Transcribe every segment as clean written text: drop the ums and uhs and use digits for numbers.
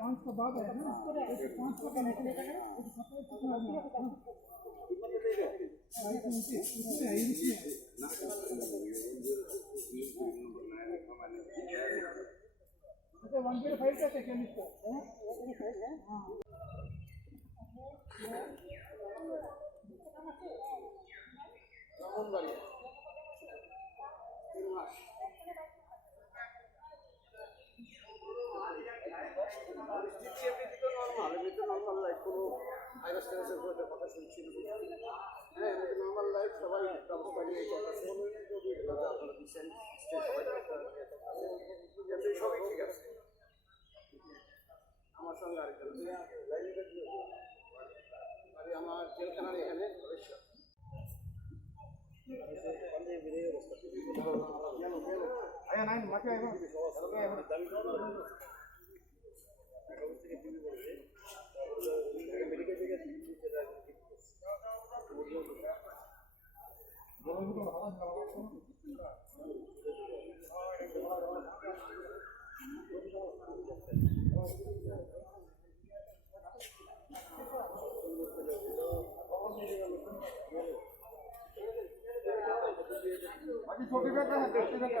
पाँच का बाद है ना, पाँच का निकले वन के फाइव का सेकेंड নর্মাল লাইফ সবাই সবই ঠিক আছে। আমার সঙ্গে আমার জেলখানার এখানে छोटी बेटा है देखते बेटा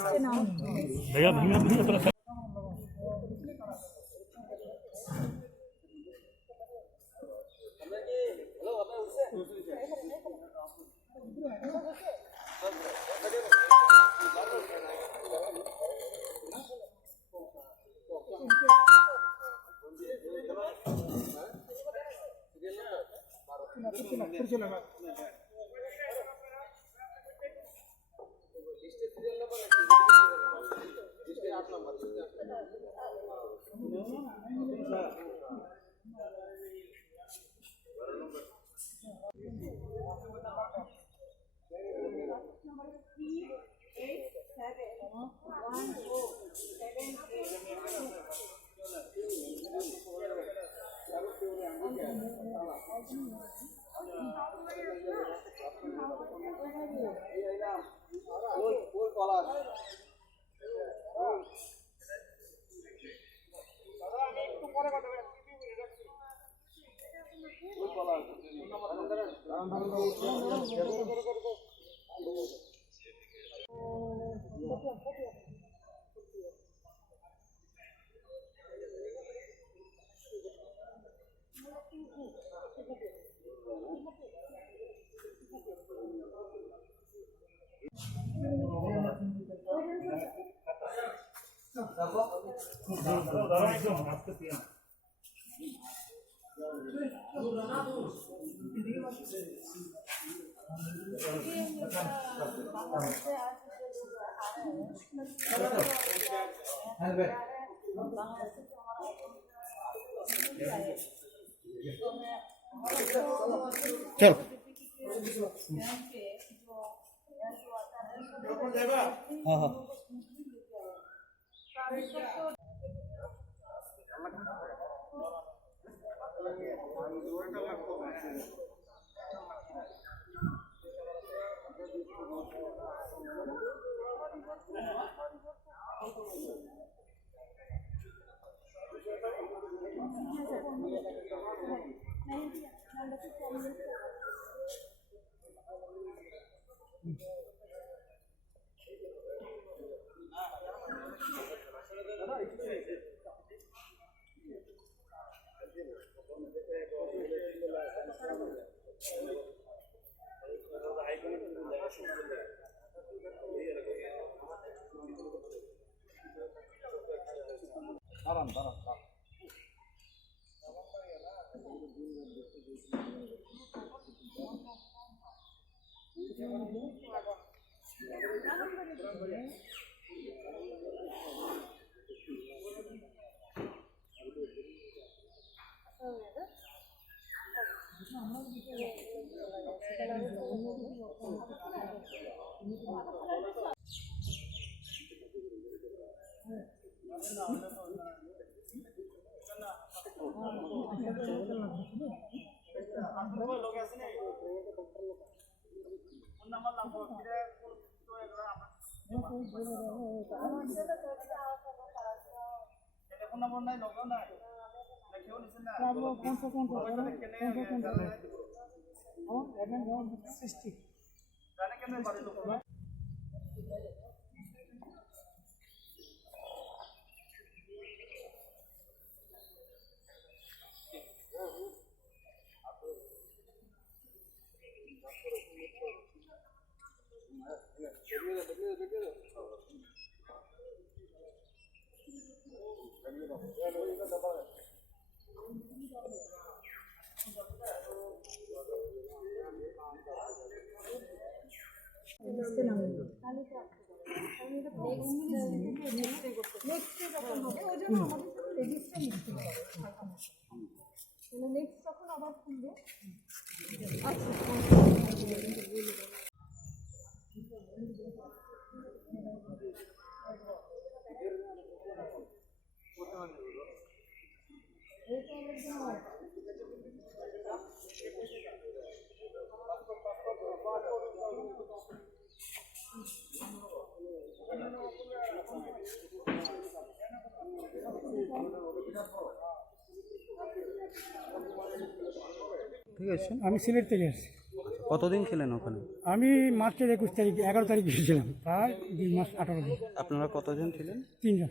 भैया भैया भैया थोड़ा चल हाँ हाँ ঠিক আছে। আমি সিলেট থেকে এসেছি। কতদিন ছিলেন ওখানে? আমি মার্চের 21 তারিখ 11 তারিখ গিয়েছিলাম, প্রায় 2 মাস 18 দিন। আপনারা কতজন ছিলেন? 3 জন।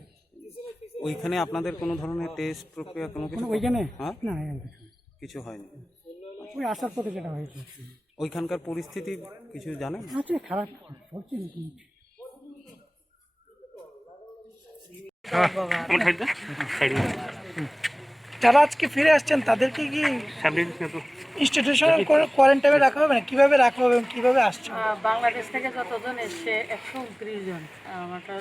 ওইখানে আপনাদের কোনো ধরনের টেস্ট প্রক্রিয়া কোনো কিছু? ওইখানে হ্যাঁ, না এখানে কিছু হয়নি। ওই আসার পথে যেটা হয়েছে ওইখানকার পরিস্থিতি কিছু জানেন? আছে, খারাপ হচ্ছে নাকি। যারা আজকে ফিরে আসছেন তাদেরকে কি ইনস্টিটিউশনাল কোয়ারেন্টাইনে রাখা হবে না? কিভাবে রাখা হবে এবং কিভাবে আসছে? বাংলাদেশ থেকে যতজন এসছে 129 জন আমাদের,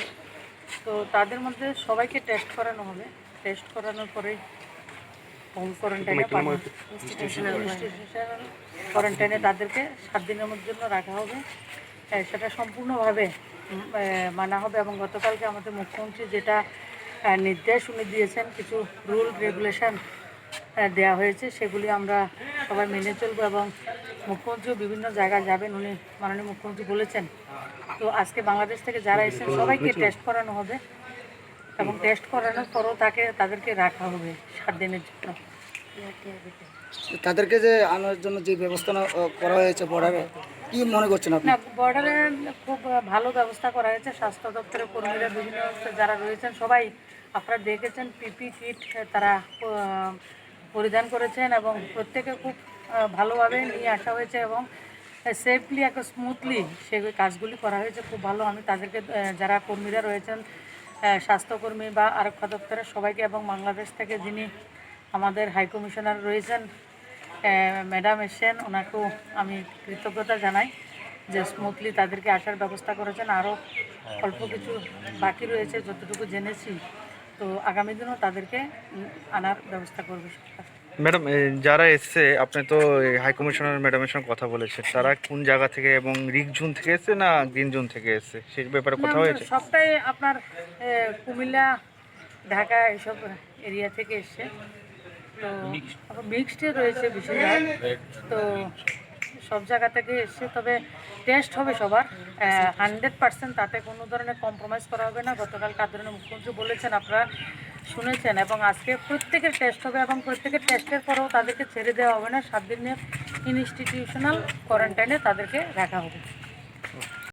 তো তাদের মধ্যে সবাইকে টেস্ট করানো হবে। টেস্ট করানোর পরেই হোম কোয়ারেন্টাইনে ইনস্টিটিউশনাল কোয়ারেন্টাইনে তাদেরকে 7 দিনের জন্য রাখা হবে। সেটা সম্পূর্ণভাবে মানা হবে এবং গতকালকে আমাদের মুখ্যমন্ত্রী যেটা নির্দেশ উনি দিয়েছেন, কিছু রুল রেগুলেশন দেওয়া হয়েছে, সেগুলি আমরা সবাই মেনে চলবো এবং মুখ্যমন্ত্রীও বিভিন্ন জায়গায় যাবেন, উনি মাননীয় মুখ্যমন্ত্রী বলেছেন। তো আজকে বাংলাদেশ থেকে যারা এসেছেন সবাইকে টেস্ট করানো হবে এবং টেস্ট করানোর পরও তাদেরকে রাখা হবে 7 দিনের জন্য। তাদেরকে যে আনার জন্য যে ব্যবস্থা করা হয়েছে বর্ডারে, কি মনে করছেন আপনি? না, বর্ডারে খুব ভালো ব্যবস্থা করা হয়েছে। স্বাস্থ্য দপ্তরের কর্মীরা বিভিন্ন যারা রয়েছেন সবাই আপনারা দেখেছেন পিপি কিট তারা পরিধান করেছেন এবং প্রত্যেকে খুব ভালোভাবে নিয়ে আসা হয়েছে এবং সেফলি একটা স্মুথলি সে কাজগুলি করা হয়েছে, খুব ভালো। আমি তাদেরকে যারা কর্মীরা রয়েছেন স্বাস্থ্যকর্মী বা আরক্ষা দপ্তরের সবাইকে এবং বাংলাদেশ থেকে যিনি আমাদের হাই কমিশনার রয়েছেন ম্যাডাম এসেছেন, ওনাকেও আমি কৃতজ্ঞতা জানাই যে স্মুথলি তাদেরকে আসার ব্যবস্থা করেছেন। আরও অল্প কিছু বাকি রয়েছে যতটুকু জেনেছি, তো আগামী দিনও তাদেরকে আনার ব্যবস্থা করবে সরকার। ম্যাডাম, যারা এসছে আপনি তো হাই কমিশনার ম্যাডামের সঙ্গে কথা বলেছেন, তারা কোন জায়গা থেকে এবং রিক জোন থেকে এসছে না গ্রিন জোন থেকে এসছে সেই ব্যাপারে কথা হয়েছে? সবটাই আপনার কুমিল্লা, ঢাকা এইসব এরিয়া থেকে এসছে, তো মিক্সড রয়েছে বেশিরভাগ, তো সব জায়গা থেকে এসছে। তবে টেস্ট হবে সবার 100%, তাতে কোনো ধরনের কম্প্রোমাইজ করা হবে না। গতকাল আদরণীয় মুখ্যমন্ত্রী বলেছেন, আপনারা শুনেছেন, এবং আজকে প্রত্যেকের টেস্ট হবে এবং প্রত্যেকের টেস্টের পরেও তাদেরকে ছেড়ে দেওয়া হবে না। 7 দিনের ইনস্টিটিউশনাল কোয়ারেন্টাইনে তাদেরকে রাখা হবে।